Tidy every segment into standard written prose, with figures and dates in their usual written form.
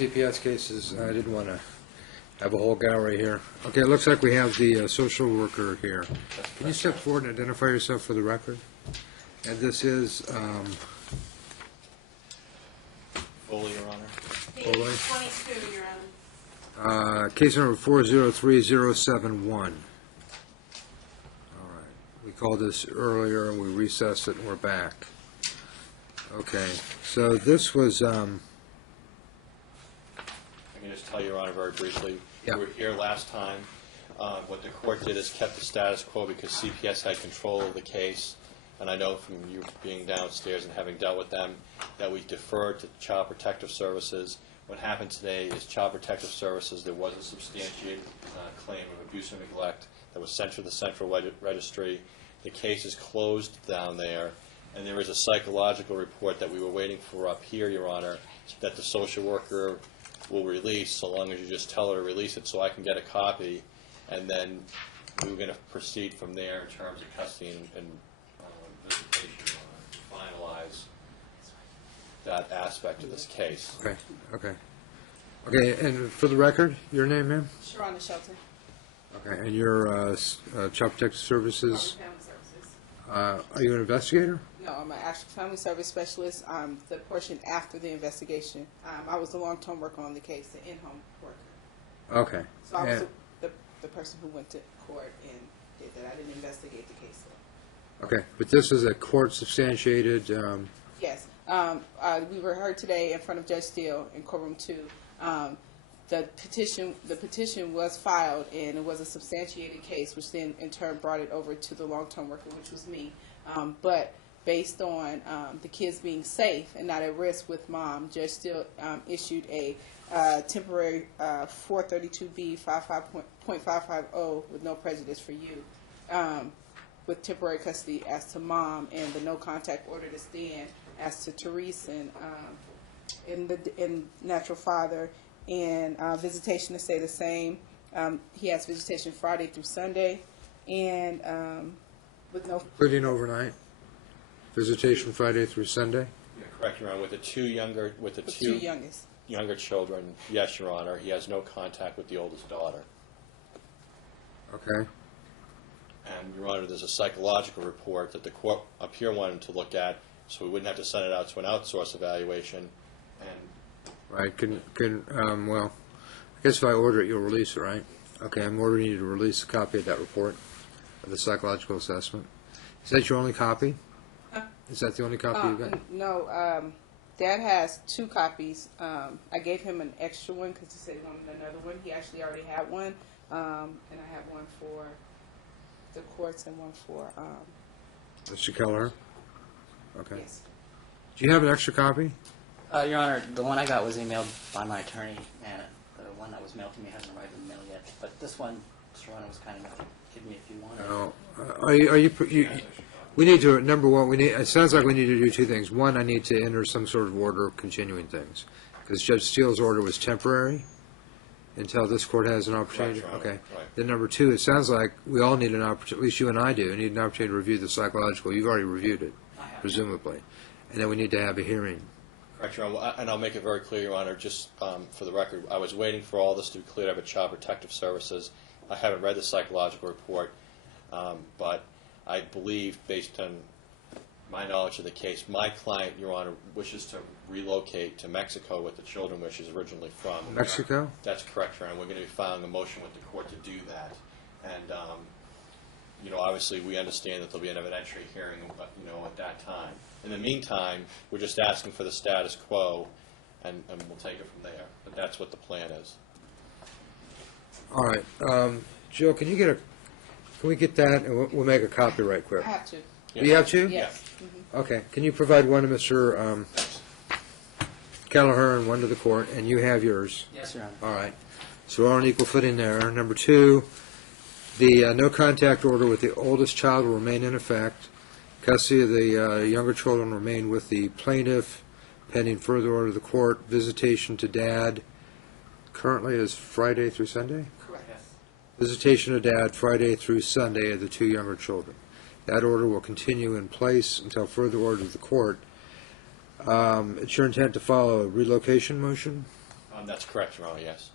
CPS cases. I didn't want to have a whole gallery here. Okay, it looks like we have the social worker here. Can you step forward and identify yourself for the record? And this is Foley, Your Honor. Foley. 22, Your Honor. Case number 403071. All right. We called this earlier, and we recessed it, and we're back. Okay. So this was... I can just tell you, Your Honor, very briefly. Yeah. We were here last time. What the court did is kept the status quo because CPS had control of the case. And I know from you being downstairs and having dealt with them that we deferred to Child Protective Services. What happened today is Child Protective Services, there was a substantiated claim of abuse and neglect that was sent to the Central Registry. The case is closed down there, and there is a psychological report that we were waiting for up here, Your Honor, that the social worker will release, so long as you just tell her to release it so I can get a copy, and then we were going to proceed from there in terms of custody and visitation, finalize that aspect of this case. Okay, okay. Okay, and for the record, your name, ma'am? Sharona Shelton. Okay, and your Child Protective Services? Family Services. Are you an investigator? No, I'm an actual family service specialist. I'm the portion after the investigation. I was the long-term worker on the case, the in-home worker. Okay. So I was And- the person who went to court and did that. I didn't investigate the case. Okay, but this is a court-substantiated, Yes. We were heard today in front of Judge Steele in courtroom 2. The petition was filed, and it was a substantiated case, which then in turn brought it over to the long-term worker, which was me. But based on the kids being safe and not at risk with mom, Judge Steele issued a temporary 432B 55.550 with no prejudice for you, with temporary custody as to mom, and the no contact order to stand as to Therese and natural father, and visitation to stay the same. He has visitation Friday through Sunday, and with no. including overnight, visitation Friday through Sunday? Yeah, correct, Your Honor. With the two youngest. younger children, yes, Your Honor, he has no contact with the oldest daughter. Okay. And, Your Honor, there's a psychological report that the court up here wanted to look at, so we wouldn't have to send it out to an outsource evaluation. And Right, well, I guess if I order it, you'll release it, right? Okay, I'm ordering you to release a copy of that report, of the psychological assessment. Is that your only copy? Huh? Is that the only copy you got? No, Dad has 2 copies. I gave him an extra one because he said he wanted another one. He actually already had one, and I have one for the courts and one for. Mr. Kelleher? Okay. Yes. Do you have an extra copy? Your Honor, the one I got was emailed by my attorney, and the one that was mailed to me hasn't arrived in the mail yet. But this one, Mr. Honor, was kind enough to give me if you want it. No. We need to, number one, it sounds like we need to do 2 things. One, I need to enter some sort of order of continuing things, because Judge Steele's order was temporary until this court has an opportunity. Correct, Your Honor. Okay. Right. Then number 2, it sounds like we all need an opportunity, at least you and I do, need an opportunity to review the psychological. You've already reviewed it, presumably. And then we need to have a hearing. correct, Your Honor, and I'll make it very clear, Your Honor, just for the record, I was waiting for all this to be cleared up at Child Protective Services. I haven't read the psychological report, but I believe, based on my knowledge of the case, my client, Your Honor, wishes to relocate to Mexico with the children where she's originally from. Mexico? That's correct, Your Honor. We're going to be filing a motion with the court to do that. And, obviously, we understand that there'll be an evidentiary hearing, at that time. In the meantime, we're just asking for the status quo, and we'll take it from there. But that's what the plan is. All right. Jill, can we get that, and we'll make a copy right quick. I have to. Do you have 2? Yes. Okay. Can you provide one to Mr. Kelleher and one to the court, and you have yours? Yes, Your Honor. All right. So we're on equal footing there. Number 2, the no contact order with the oldest child will remain in effect. Custody of the younger children remain with the plaintiff pending further order of the court. Visitation to dad currently is Friday through Sunday? Correct. Visitation to dad Friday through Sunday of the 2 younger children. That order will continue in place until further order of the court. It's your intent to follow a relocation motion? That's correct, Your Honor, yes.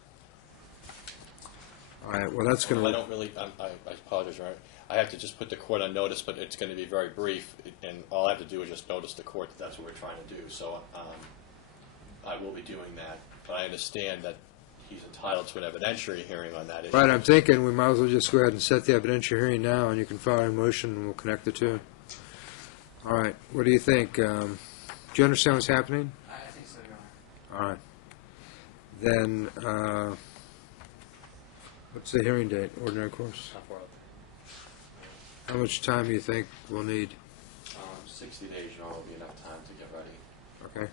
All right, well, that's going I to, don't really, I apologize, Your Honor. I have to just put the court on notice, but it's going to be very brief, and all I have to do is just notice the court that that's what we're trying to do. So I will be doing that, but I understand that he's entitled to an evidentiary hearing on that issue. right, I'm thinking we might as well just go ahead and set the evidentiary hearing now, and you can file a motion, and we'll connect the two. All right, what do you think? Do you understand what's happening? I think so, Your Honor. All right. Then, what's the hearing date, ordinary course? How much time do you think we'll need? 60 days, Your Honor, will be enough time to get ready. Okay.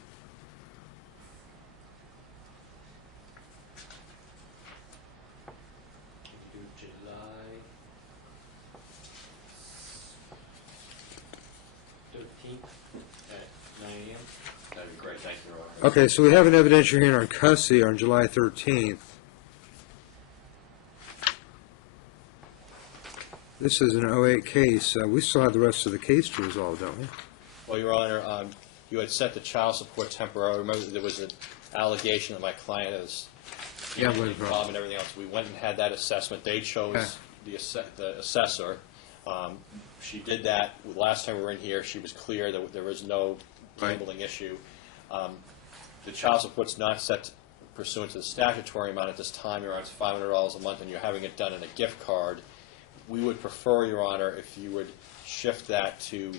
Do July 13th at 9 a.m. That'd be great. Thank you, Your Honor. Okay, so we have an evidentiary hearing on custody on July 13th. This is an 08 case. We still have the rest of the case to resolve, don't we? Well, Your Honor, you had set the child support temporarily. Remember, there was an allegation that my client has Gambling problem and everything else. We went and had that assessment. They chose the assessor. She did that. Last time we were in here, she was clear that there was no gambling issue. The child support's not set pursuant to the statutory amount at this time. Your Honor, it's $500 a month, and you're having it done in a gift card. We would prefer, Your Honor, if you would shift that to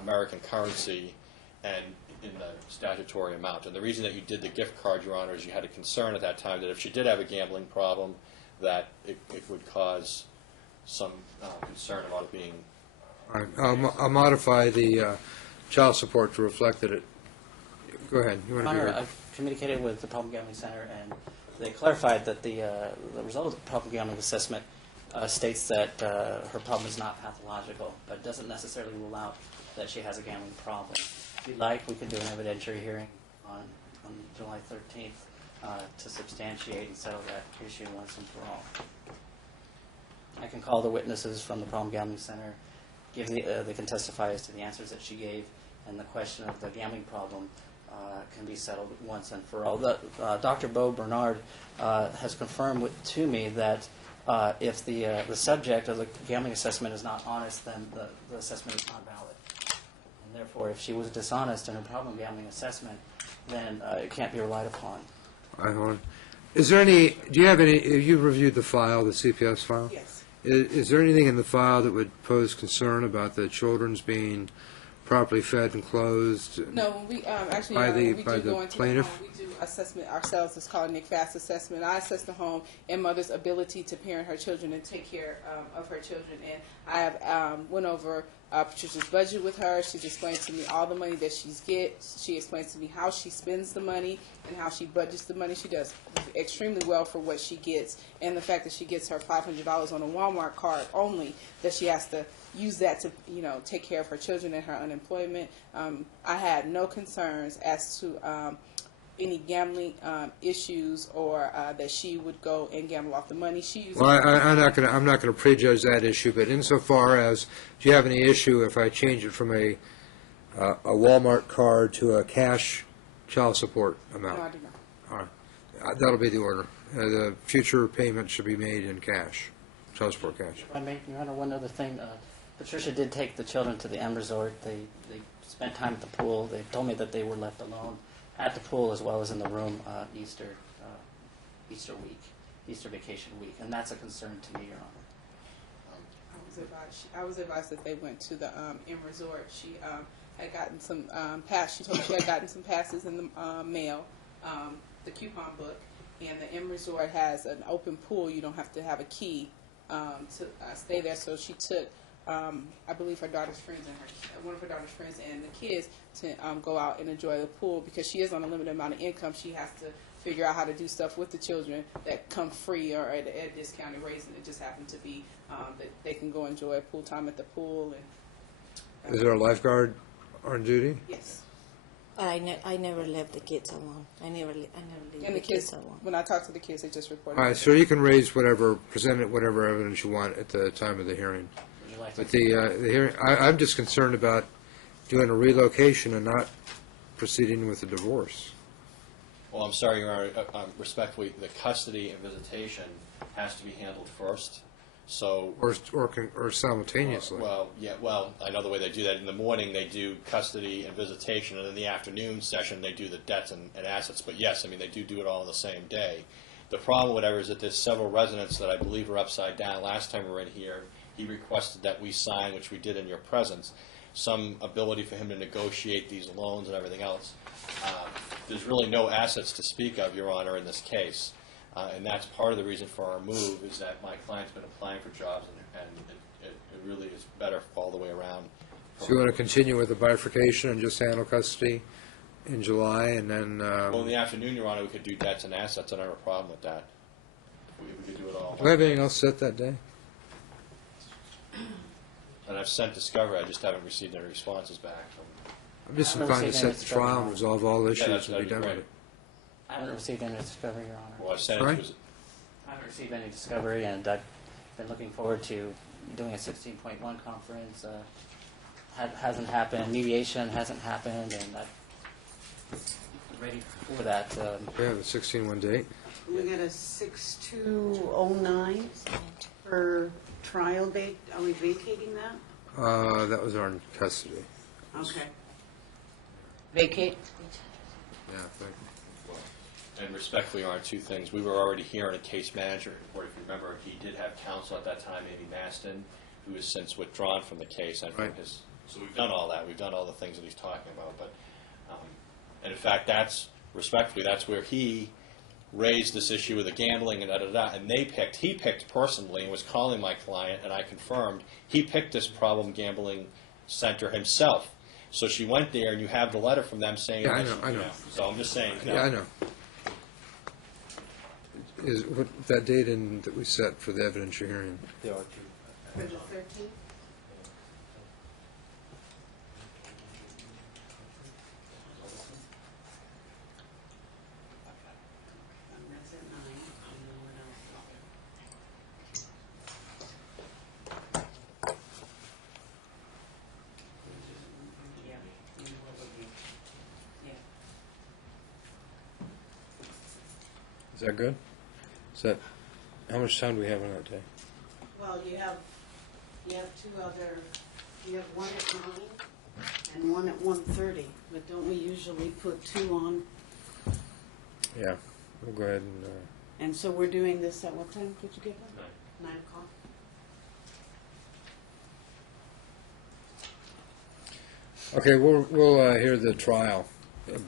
American currency and in the statutory amount. And the reason that you did the gift card, Your Honor, is you had a concern at that time that if she did have a gambling problem, that it would cause some concern about it being... All right, I'll modify the child support to reflect that it... Go ahead. You want to Your be Honor, heard? I've communicated with the Problem Gambling Center, and they clarified that the result of the problem gambling assessment states that her problem is not pathological, but doesn't necessarily rule out that she has a gambling problem. If you'd like, we could do an evidentiary hearing on July 13th to substantiate and settle that issue once and for all. I can call the witnesses from the Problem Gambling Center, give they can testify as to the answers that she gave, and the question of the gambling problem can be settled once and for all. Dr. Bo Bernard has confirmed to me that if the subject of the gambling assessment is not honest, then the assessment is not valid. And therefore, if she was dishonest in her problem gambling assessment, then it can't be relied upon. All right, hold on. Is there any... Do you have any... Have you reviewed the file, the CPS file? Yes. Is there anything in the file that would pose concern about the children's being properly fed and clothed? No, when we actually By the- when we by do the go into plaintiff? the home, we do assessment ourselves. It's called Nick Fast assessment. I assess the home and mother's ability to parent her children and take care of her children. And I have went over Patricia's budget with her. She's explained to me all the money that she gets. She explains to me how she spends the money and how she budgets the money. She does extremely well for what she gets, and the fact that she gets her $500 on a Walmart card only, that she has to use that to, take care of her children and her unemployment. I had no concerns as to any gambling issues or that she would go and gamble off the money. She uses. Well, I'm not going to prejudge that issue, but insofar as, do you have any issue if I change it from a Walmart card to a cash child support amount? No, I do not. All right. That'll be the order. The future payment should be made in cash, child support cash. If I may, Your Honor, one other thing. Patricia did take the children to the M Resort. They spent time at the pool. They told me that they were left alone at the pool as well as in the room Easter week, Easter vacation week, and that's a concern to me, Your Honor. I was advised that they went to the M Resort. She had gotten some She told me she had gotten some passes in the mail, the coupon book, and the M Resort has an open pool. You don't have to have a key to stay there. So she took, I believe, her daughter's friends and one of her daughter's friends and the kids to go out and enjoy the pool, because she is on a limited amount of income. She has to figure out how to do stuff with the children that come free or at a discounted rate, and it just happened to be that they can go enjoy pool time at the pool. And Is there a lifeguard on duty? yes. I never left the kids alone. I never leave And the kids alone. when I talked to the kids, they just reported. All right, so you can raise present whatever evidence you want at the time of the hearing. Would you like to? But the hearing, I'm just concerned about doing a relocation and not proceeding with a divorce. Well, I'm sorry, Your Honor, respectfully, the custody and visitation has to be handled first, so. Or simultaneously. Well, yeah, well, I know the way they do that. In the morning, they do custody and visitation, and in the afternoon session, they do the debts and assets. But yes, I mean, they do it all on the same day. The problem, whatever, is that there's several residents that I believe are upside down. Last time we were in here, he requested that we sign, which we did in your presence, some ability for him to negotiate these loans and everything else. There's really no assets to speak of, Your Honor, in this case. And that's part of the reason for our move, is that my client's been applying for jobs, and it really is better all the way around. So you want to continue with the bifurcation and just handle custody in July, and then... Well, in the afternoon, Your Honor, we could do debts and assets. I don't have a problem with that. We could do it all. do we have anything else set that day? And I've sent discovery. I just haven't received any responses back. I'm just I haven't inclined to received set any the trial and discovery. resolve all issues that'd and be be done with great. it. I haven't received any discovery, Your Honor. Well, I sent Sorry? it to I haven't received any discovery, and I've been looking forward to doing a 16.1 conference. Hasn't happened. Mediation hasn't happened, and I'm ready for that. We have a 16-1 date. We got a 6209 for trial date. Are we vacating that? That was our custody. Okay. Vacate? Yeah, I think. And respectfully, Your Honor, two things. We were already hearing a case manager report. If you remember, he did have counsel at that time, Amy Maston, who has since withdrawn from the case. And Right. so we've done all that. We've done all the things that he's talking about. But, and in fact, that's where he raised this issue with the gambling and da-da-da. And he picked personally and was calling my client, and I confirmed, he picked this problem gambling center himself. So she went there, and you have the letter from them saying. Yeah, I that know. So I'm just saying. Yeah, I know. Is what that date that we set for the evidentiary hearing? There are For the 13th? That's at 9. And then what else? Yeah, you know what would be. Yeah. Is that good? Is that, how much time do we have on that day? Well, you have one at 9 and one at 1:30, but don't we usually put two on? Yeah, we'll go ahead and, And so we're doing this at what time could you give them? 9 o'clock? okay, we'll hear the trial,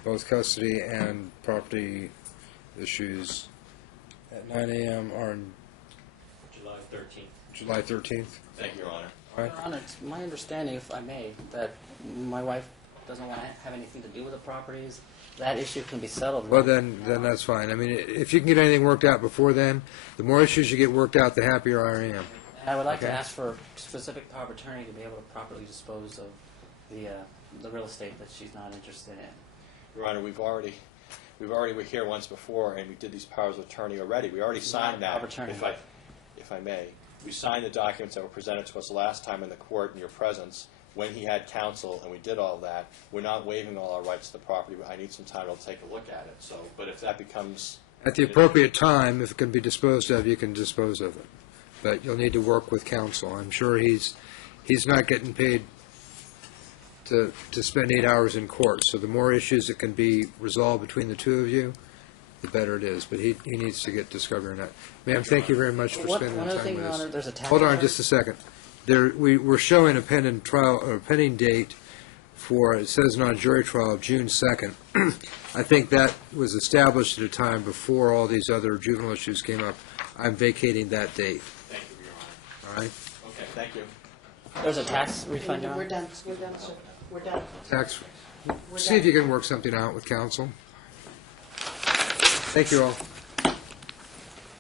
both custody and property issues at 9 a.m. on July 13th. July 13th. Thank you, Your Honor. All right. Your Honor, it's my understanding, if I may, that my wife doesn't want to have anything to do with the properties. That issue can be settled. Well, then that's fine. I mean, if you can get anything worked out before then, the more issues you get worked out, the happier I am. And I would like to Okay. ask for specific power of attorney to be able to properly dispose of the real estate that she's not interested in. Your Honor, we were here once before, and we did these powers of attorney already. We already signed that. Power of attorney. If I may. We signed the documents that were presented to us last time in the court in your presence when he had counsel, and we did all that. We're not waiving all our rights to the property. I need some time to take a look at it. So, but if that becomes... At the appropriate time, if it can be disposed of, you can dispose of it. But you'll need to work with counsel. I'm sure he's not getting paid to spend 8 hours in court. So the more issues that can be resolved between the two of you, the better it is. But he needs to get discovery on that. Ma'am, thank you very much for spending One the other time thing, with Your us. Honor, there's a tax Hold on return. just a second. We're showing a pending trial, or a pending date for, it says non-jury trial of June 2nd. I think that was established at a time before all these other juvenile issues came up. I'm vacating that date, Thank you, Your Honor. all right? Okay, thank you. There's a tax refund, Your We're Honor. done, sir. We're done. Tax, We're see if done. you can work something out with counsel. Thank you all.